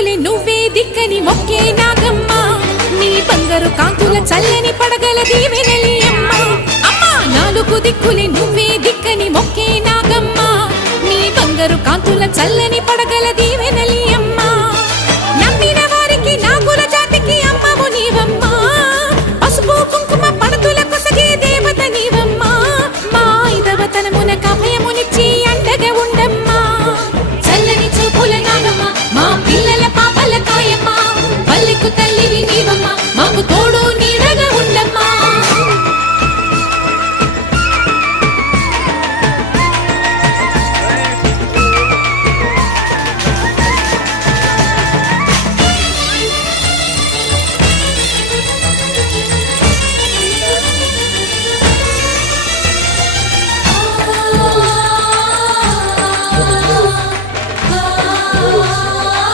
దిక్కులే నువ్వే దిక్కని మొక్కే నాగమ్మ నీ బంగారు కాంతుల చల్లని పడగల దీవెనలి అమ్మ అమ్మా నాలుగు దిక్కులే నువ్వే దిక్కని మొక్కే నాగమ్మ నీ బంగారు కాంతుల చల్లని